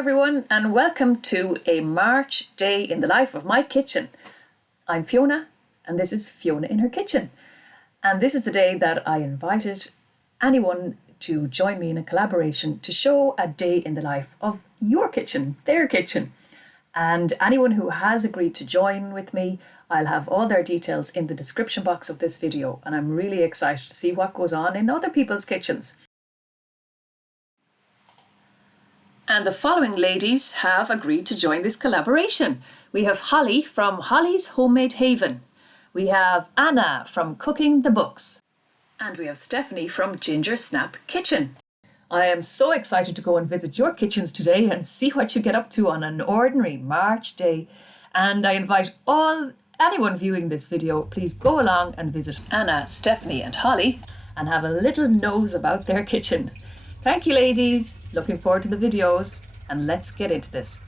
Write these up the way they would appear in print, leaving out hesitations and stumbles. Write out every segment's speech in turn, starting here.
everyone, and welcome to a March day in the life of my kitchen. I'm Fiona, and this is Fiona in her kitchen. And this is the day that I invited anyone to join me in a collaboration to show a day in the life of your kitchen, their kitchen. And anyone who has agreed to join with me, I'll have all their details in the description box of this video, and I'm really excited to see what goes on in other people's kitchens. And the following ladies have agreed to join this collaboration. We have Holly from Holly's Homemade Haven. We have Anna from Cooking the Books. And we have Stephanie from Ginger Snap Kitchen. I am so excited to go and visit your kitchens today and see what you get up to on an ordinary March day. And I invite anyone viewing this video, please go along and visit Anna, Stephanie and Holly and have a little nose about their kitchen. Thank you, ladies. Looking forward to the videos, and let's get into this.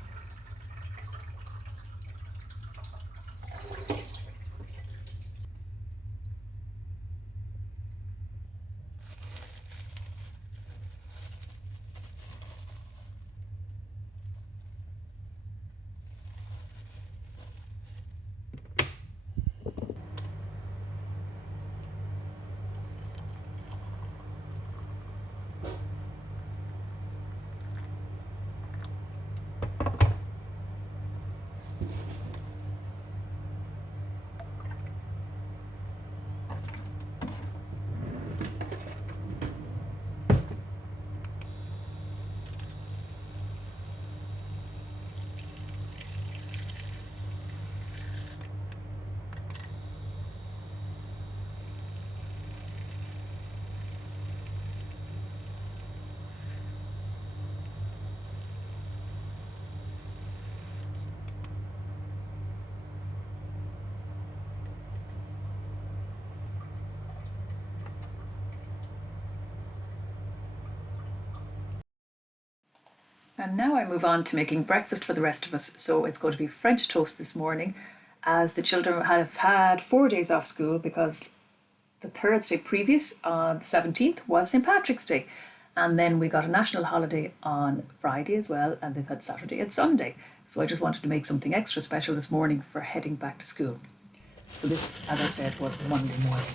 And now I move on to making breakfast for the rest of us. So it's going to be French toast this morning, as the children have had 4 days off school because the Thursday previous, on the 17th, was St. Patrick's Day. And then we got a national holiday on Friday as well, and they've had Saturday and Sunday. So I just wanted to make something extra special this morning for heading back to school. So this, as I said, was Monday morning.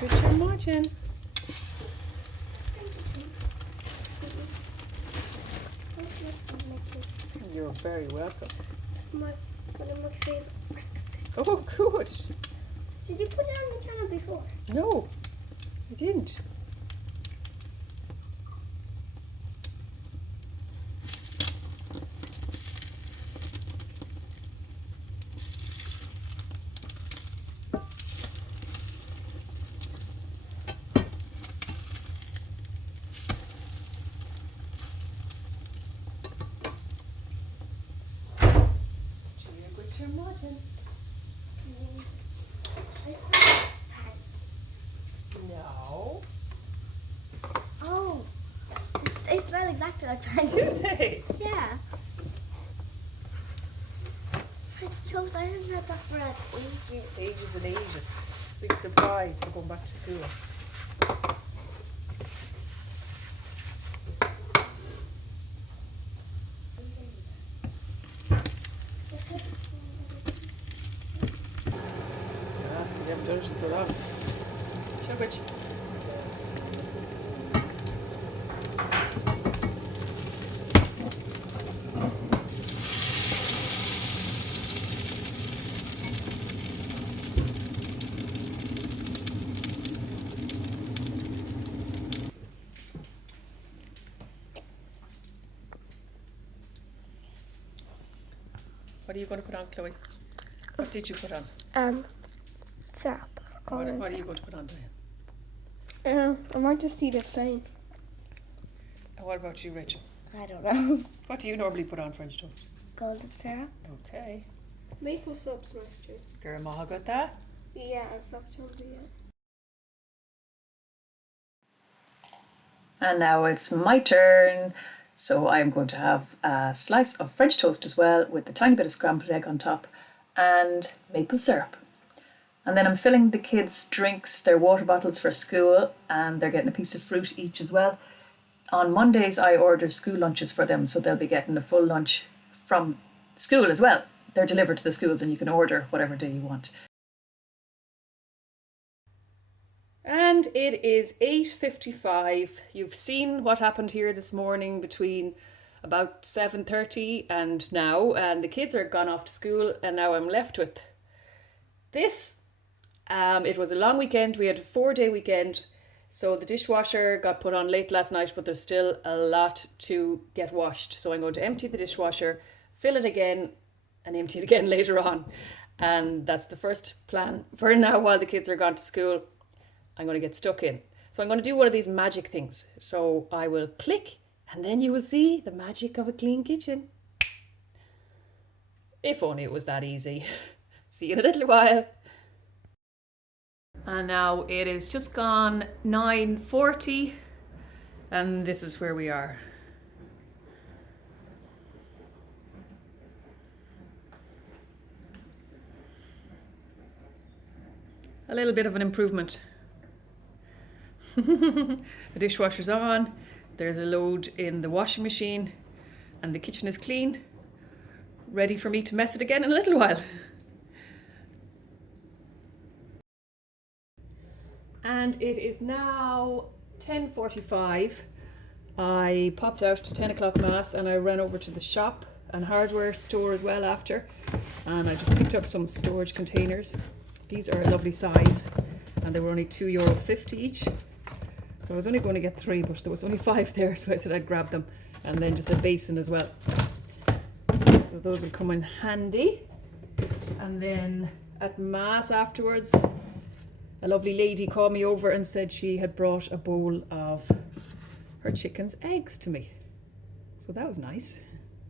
Good watching. You're very welcome. One of my favorite breakfasts. Oh, good. Did you put it on the channel before? No, I didn't. No. Oh, they smell exactly like French Do toast. they? Yeah. French toast, I haven't had that for ages. Ages and ages. It's a big surprise for going back to school. We haven't done it in so long. Sugar. What are you going to put on, Chloe? What did you put on? Syrup. What are you going to put on, Diane? I might just eat it plain. And what about you, Rachel? I don't know. What do you normally put on French toast? Golden syrup. Okay. Maple syrup semester. Gur maith got that. Yeah, it's September yet. And now it's my turn. So I'm going to have a slice of French toast as well with a tiny bit of scrambled egg on top and maple syrup. And then I'm filling the kids' drinks, their water bottles for school, and they're getting a piece of fruit each as well. On Mondays, I order school lunches for them, so they'll be getting a full lunch from school as well. They're delivered to the schools and you can order whatever day you want. And it is 8:55. You've seen what happened here this morning between about 7:30 and now, and the kids are gone off to school, and now I'm left with this. It was a long weekend. We had a 4-day weekend, so the dishwasher got put on late last night, but there's still a lot to get washed. So I'm going to empty the dishwasher, fill it again, and empty it again later on. And that's the first plan for now while the kids are gone to school. I'm going to get stuck in. So I'm going to do one of these magic things. So I will click and then you will see the magic of a clean kitchen. If only it was that easy. See you in a little while. And now it is just gone 9:40 and this is where we are. A little bit of an improvement. The dishwasher's on, there's a load in the washing machine, and the kitchen is clean, ready for me to mess it again in a little while. And it is now 10:45. I popped out to 10 o'clock mass and I ran over to the shop and hardware store as well after, and I just picked up some storage containers. These are a lovely size and they were only €2.50 each. So I was only going to get 3, but there was only 5 there, so I said I'd grab them. And then just a basin as well. So those will come in handy. And then at mass afterwards, a lovely lady called me over and said she had brought a bowl of her chicken's eggs to me. So that was nice.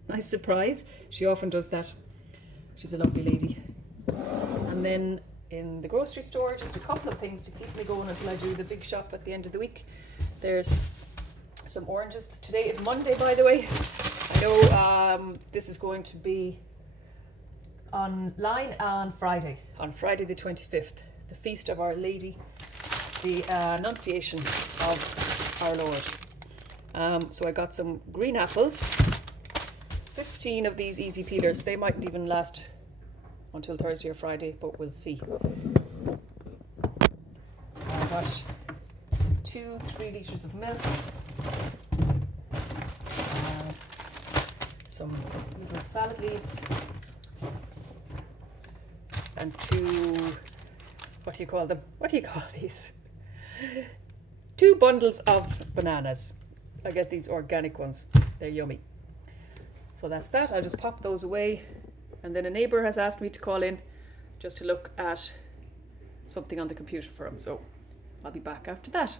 Nice surprise. She often does that. She's a lovely lady. And then in the grocery store, just a couple of things to keep me going until I do the big shop at the end of the week. There's some oranges. Today is Monday, by the way. I know this is going to be online on Friday the 25th, the feast of Our Lady, the Annunciation of our Lord. So I got some green apples, 15 of these easy peelers. They mightn't even last until Thursday or Friday, but we'll see. I got 2 3 litres of milk, some little salad leaves, and 2, what do you call them? What do you call these? 2 bundles of bananas. I get these organic ones. They're yummy. So that's that. I'll just pop those away. And then a neighbour has asked me to call in just to look at something on the computer for him. So I'll be back after that.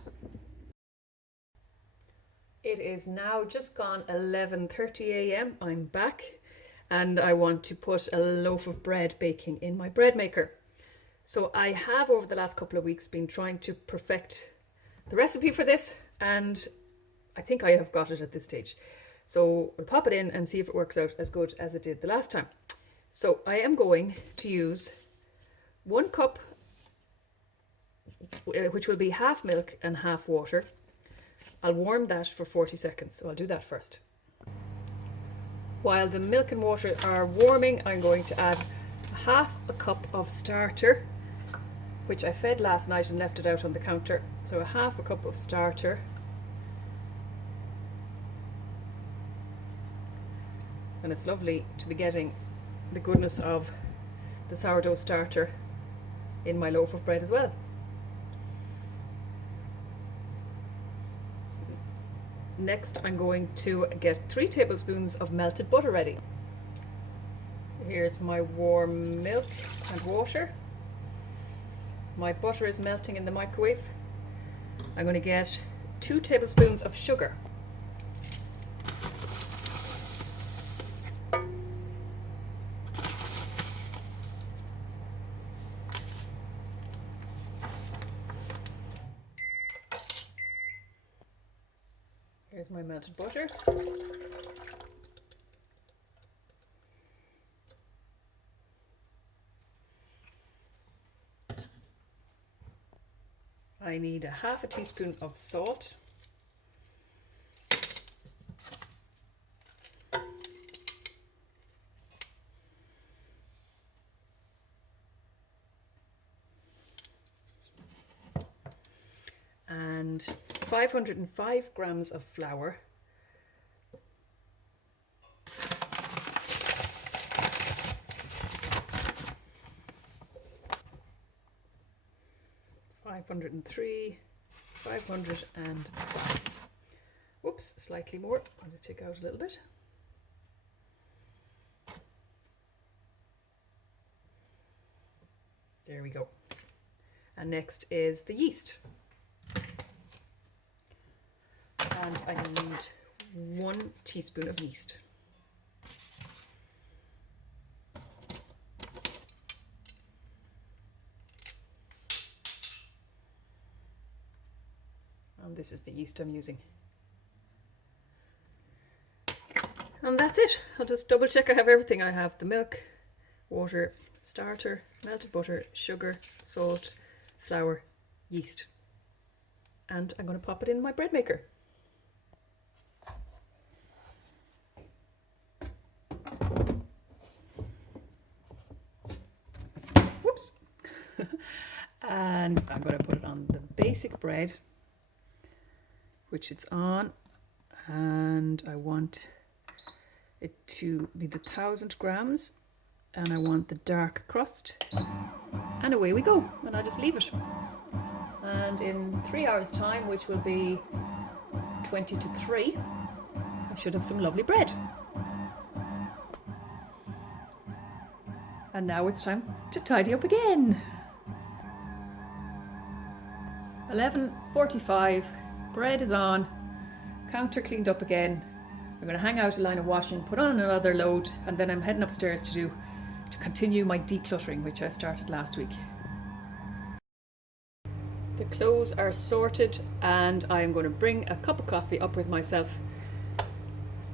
It is now just gone 11:30 a.m. I'm back and I want to put a loaf of bread baking in my bread maker. So I have over the last couple of weeks been trying to perfect the recipe for this, and I think I have got it at this stage. So we'll pop it in and see if it works out as good as it did the last time. So I am going to use 1 cup, which will be half milk and half water. I'll warm that for 40 seconds, so I'll do that first. While the milk and water are warming, I'm going to add half a cup of starter, which I fed last night and left it out on the counter. So a half a cup of starter. And it's lovely to be getting the goodness of the sourdough starter in my loaf of bread as well. Next, I'm going to get 3 tablespoons of melted butter ready. Here's my warm milk and water. My butter is melting in the microwave. I'm going to get 2 tablespoons of sugar. my melted butter. I need a half a teaspoon of salt. And 505 grams of flour. Whoops, slightly more. I'll just take out a little bit. There we go. And next is the yeast. And I need 1 teaspoon of yeast. And this is the yeast I'm using. And that's it. I'll just double check I have everything. I have the milk, water, starter, melted butter, sugar, salt, flour, yeast. And I'm going to pop it in my bread maker. Whoops. And I'm going to put it on the basic bread, which it's on, and I want it to be the 1000 grams, and I want the dark crust, and away we go. And I just leave it, and in 3 hours time, which will be 20 to 3, I should have some lovely bread. And now it's time to tidy up again. 11:45, bread is on, counter cleaned up again. I'm going to hang out a line of washing, put on another load, and then I'm heading upstairs to continue my decluttering, which I started last week. The clothes are sorted, and I'm going to bring a cup of coffee up with myself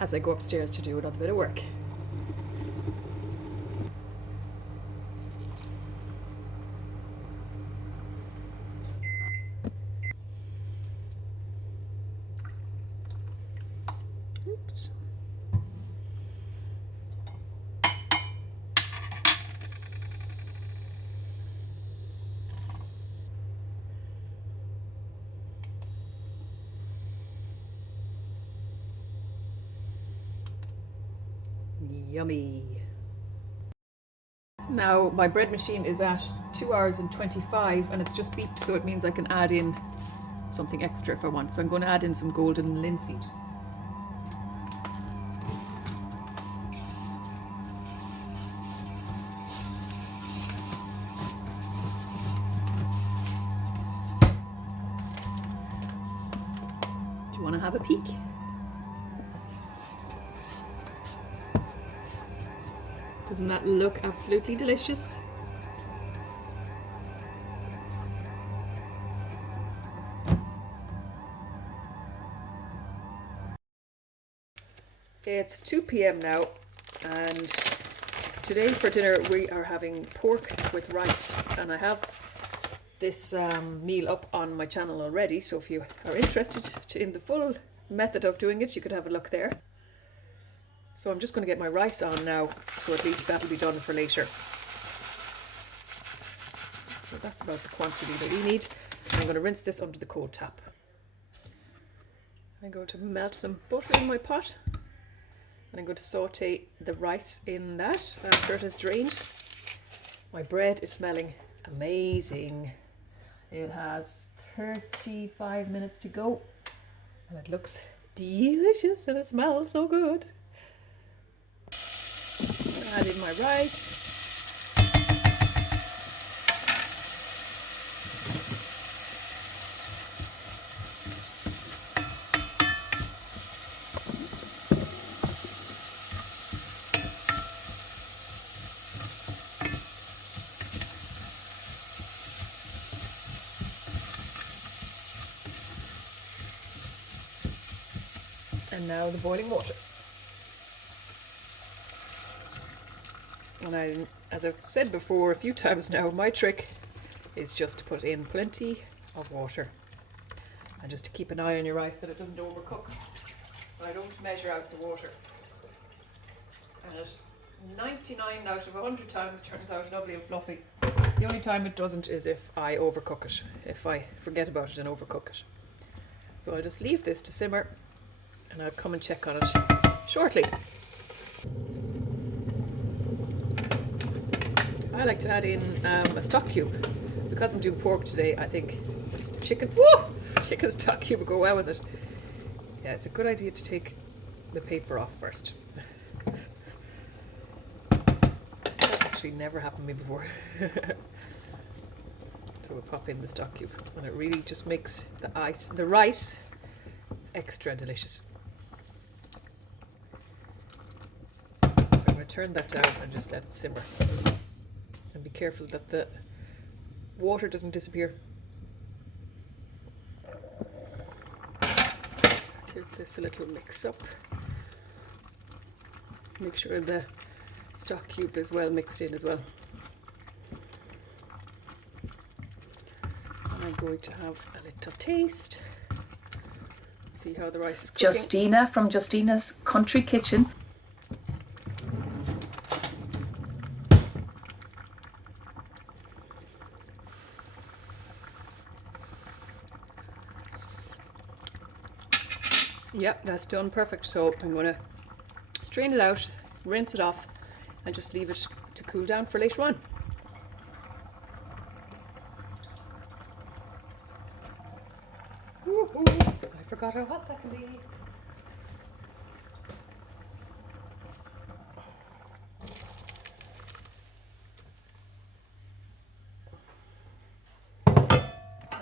as I go upstairs to do another bit of work. Oops. Yummy. Now my bread machine is at 2 hours and 25, and it's just beeped, so it means I can add in something extra if I want. So I'm going to add in some golden linseed. Do you want to have a peek? Doesn't that look absolutely delicious? It's 2 p.m. now, and today for dinner we are having pork with rice, and I have this meal up on my channel already, so if you are interested in the full method of doing it, you could have a look there. So I'm just going to get my rice on now, so at least that'll be done for later. So that's about the quantity that we need. I'm going to rinse this under the cold tap. I'm going to melt some butter in my pot, and I'm going to saute the rice in that after it is drained. My bread is smelling amazing. It has 35 minutes to go, and it looks delicious, and it smells so good. Add in my rice. And now the boiling water. And as I've said before a few times now, my trick is just to put in plenty of water. And just to keep an eye on your rice that it doesn't overcook. I don't measure out the water. And it 99 out of 100 times turns out lovely and fluffy. The only time it doesn't is if I overcook it, if I forget about it and overcook it. So I'll just leave this to simmer and I'll come and check on it shortly. I like to add in a stock cube. Because I'm doing pork today, I think this chicken stock cube will go well with it. Yeah, it's a good idea to take the paper off first. That actually never happened to me before. So we'll pop in the stock cube and it really just makes the rice extra delicious. So I'm going to turn that down and just let it simmer. And be careful that the water doesn't disappear. Give this a little mix up. Make sure the stock cube is well mixed in as well. I'm going to have a little taste. See how the rice is cooking. Justina from Justina's Country Kitchen. Yep, that's done perfect. So I'm going to strain it out, rinse it off, and just leave it to cool down for later on. Woo-hoo. I forgot how hot that can be.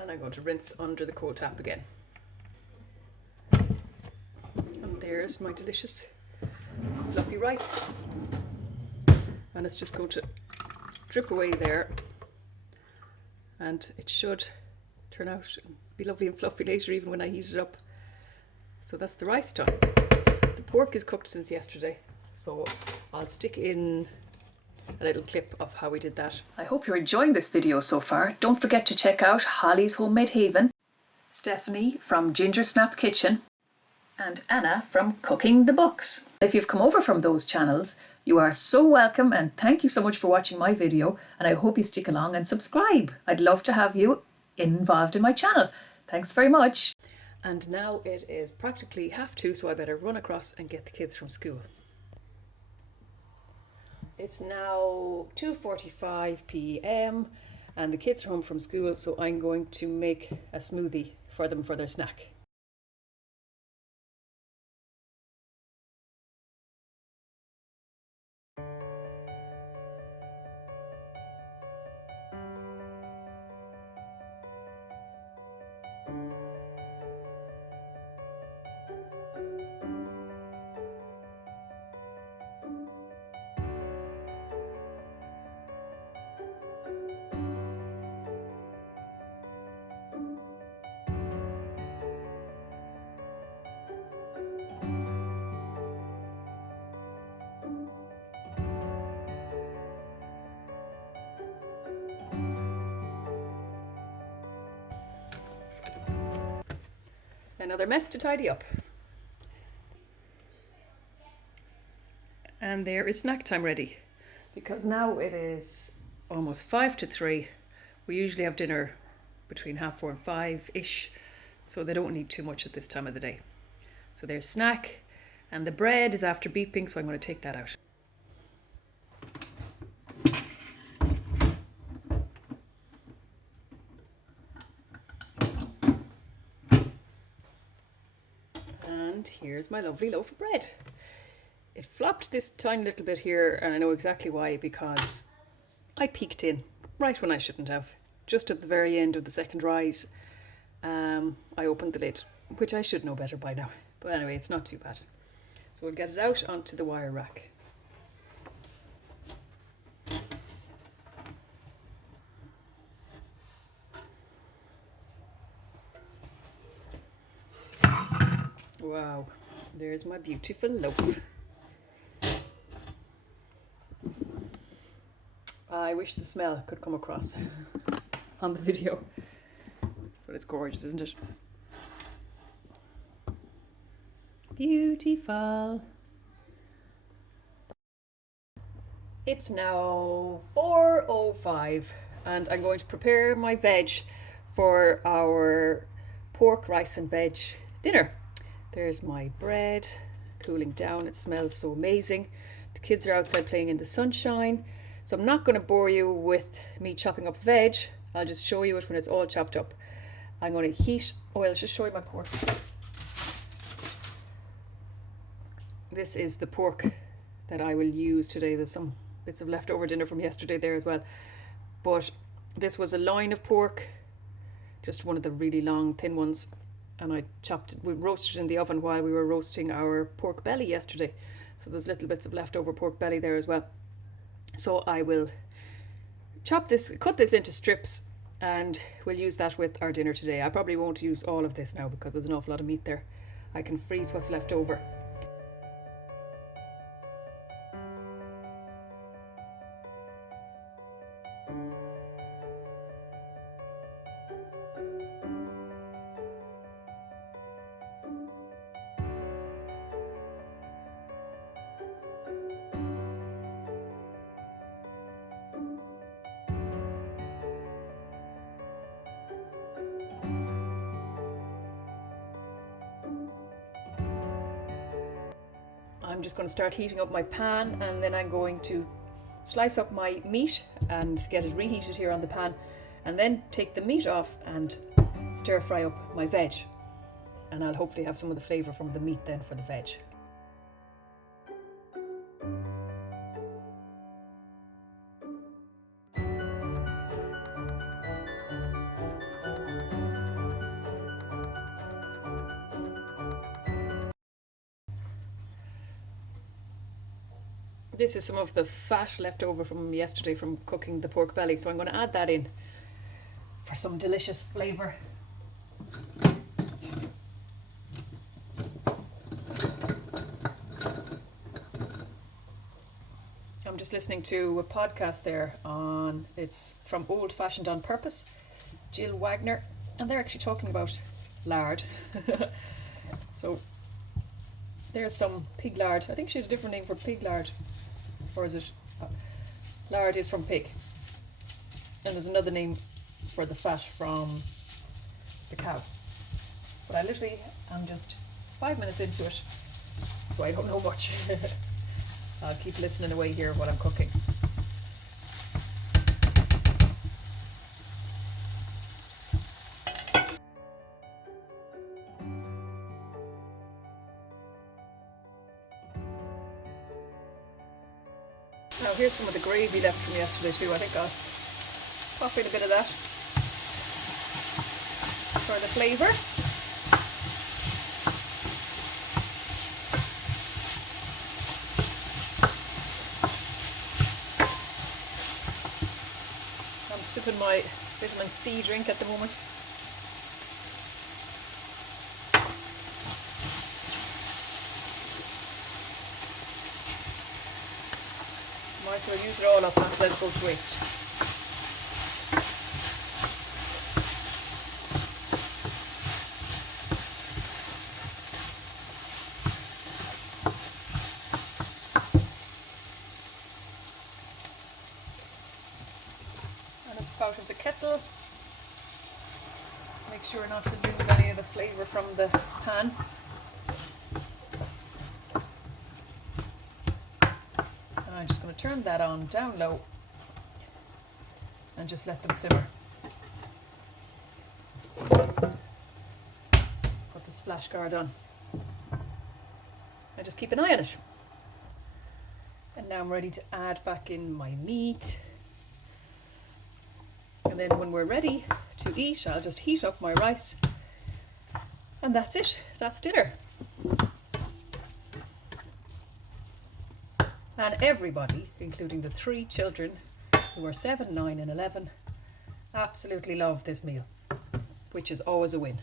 And I'm going to rinse under the cold tap again. And there's my delicious fluffy rice. And it's just going to drip away there. And it should turn out and be lovely and fluffy later, even when I heat it up. So that's the rice done. The pork is cooked since yesterday, so I'll stick in a little clip of how we did that. I hope you're enjoying this video so far. Don't forget to check out Holly's Homemade Haven, Stephanie from Ginger Snap Kitchen, and Anna from Cooking the Books. If you've come over from those channels, you are so welcome, and thank you so much for watching my video, and I hope you stick along and subscribe. I'd love to have you involved in my channel. Thanks very much. And now it is practically 2:30, so I better run across and get the kids from school. It's now 2:45 p.m. and the kids are home from school, so I'm going to make a smoothie for them for their snack. Another mess to tidy up. And there is snack time ready, because now it is almost 5 to 3. We usually have dinner between 4:30 and 5-ish, so they don't need too much at this time of the day. So there's snack, and the bread is after beeping, so I'm going to take that out. And here's my lovely loaf of bread. It flopped this tiny little bit here, and I know exactly why, because I peeked in right when I shouldn't have. Just at the very end of the second rise, I opened the lid, which I should know better by now. But anyway, it's not too bad. So we'll get it out onto the wire rack. Wow, There's my beautiful loaf. I wish the smell could come across on the video, but it's gorgeous, isn't it? Beautiful. It's now 4:05 and I'm going to prepare my veg for our pork, rice and veg dinner. There's my bread cooling down. It smells so amazing. The kids are outside playing in the sunshine. So I'm not going to bore you with me chopping up veg. I'll just show you it when it's all chopped up. I'm going to heat, I'll just show you my pork. This is the pork that I will use today. There's some bits of leftover dinner from yesterday there as well. But this was a loin of pork, just one of the really long thin ones. And we roasted it in the oven while we were roasting our pork belly yesterday. So there's little bits of leftover pork belly there as well. So I will cut this into strips and we'll use that with our dinner today. I probably won't use all of this now because there's an awful lot of meat there. I can freeze what's left over. I'm just going to start heating up my pan and then I'm going to slice up my meat and get it reheated here on the pan and then take the meat off and stir fry up my veg, and I'll hopefully have some of the flavour from the meat then for the veg. This is some of the fat left over from yesterday from cooking the pork belly, so I'm going to add that in for some delicious flavour. I'm just listening to a podcast there it's from Old Fashioned on Purpose, Jill Wagner, and they're actually talking about lard. So there's some pig lard. I think she had a different name for pig lard. Or is it lard is from pig, and there's another name for the fat from the cow, but I literally am just 5 minutes into it, so I don't know much. I'll keep listening away here while I'm cooking. Now here's some of the gravy left from yesterday too. I think I'll pop in a bit of that for the flavour. I'm sipping my vitamin C drink at the moment. Might as well use it all up, not to let it go to waste. And it's out of the kettle. Make sure not to lose any of the flavour from the pan. I'm just going to turn that on down low and just let them simmer. Put the splash guard on and just keep an eye on it. And now I'm ready to add back in my meat. And then when we're ready to eat, I'll just heat up my rice. And that's it. That's dinner. And everybody, including the 3 children who are 7, 9 and 11, absolutely love this meal, which is always a win.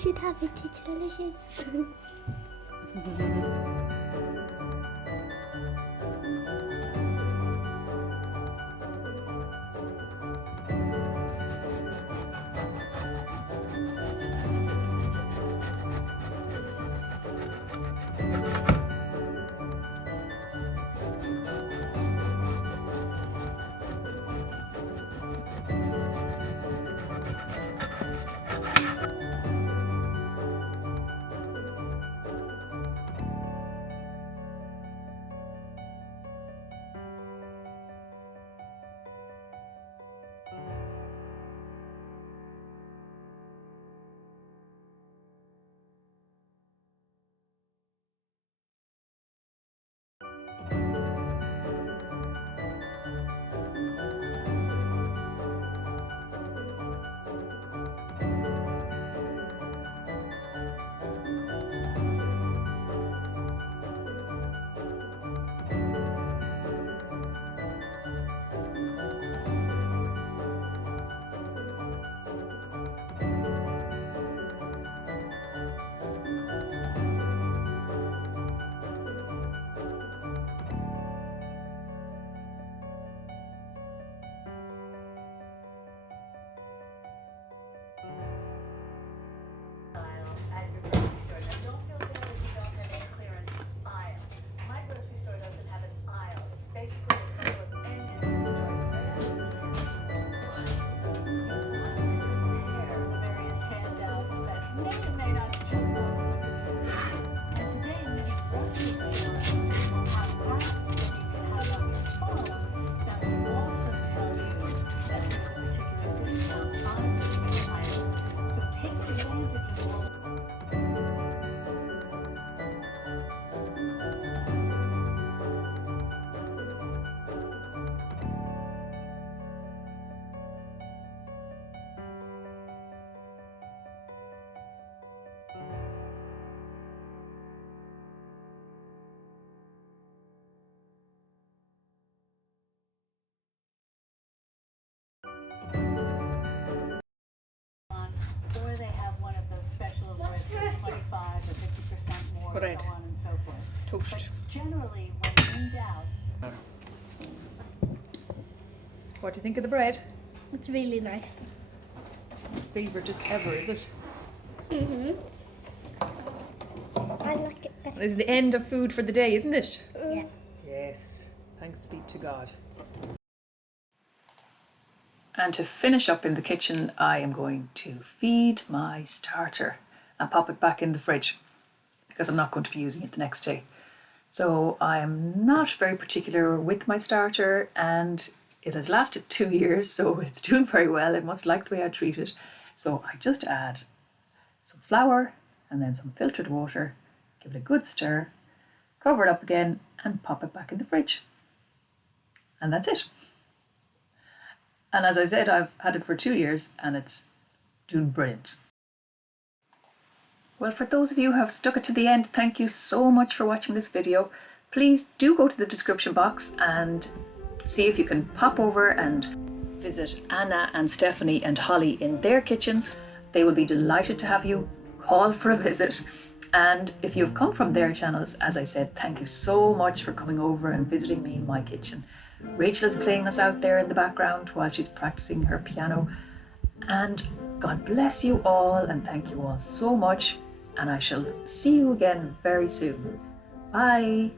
should have it. It's delicious. At your grocery store. Now, don't feel bad if you don't have a clearance aisle. My grocery store doesn't have an aisle. It's basically a couple of engines that start right at the You want to compare the various handouts that may or may not still go with the business. And today, many grocery stores will have apps that you can have on your phone that will also tell you that there's a particular discount on a particular item. So take advantage of all. Or they have one of those specials where it says 25 or 50% more, Correct. so on and so forth. Toast. But generally, when in doubt, What do you think of the bread? It's really nice. Favouriteest ever, is it? I like it better. It's the end of food for the day, isn't it? Yeah. Yes. Thanks be to God. And to finish up in the kitchen, I am going to feed my starter and pop it back in the fridge because I'm not going to be using it the next day. So I am not very particular with my starter, and it has lasted 2 years, so it's doing very well. It must like the way I treat it. So I just add some flour and then some filtered water, give it a good stir, cover it up again and pop it back in the fridge. And that's it. And as I said, I've had it for 2 years and it's doing brilliant. Well, for those of you who have stuck it to the end, thank you so much for watching this video. Please do go to the description box and see if you can pop over and visit Anna and Stephanie and Holly in their kitchens. They will be delighted to have you. Call for a visit. And if you've come from their channels, as I said, thank you so much for coming over and visiting me in my kitchen. Rachel is playing us out there in the background while she's practicing her piano. And God bless you all and thank you all so much. And I shall see you again very soon. Bye.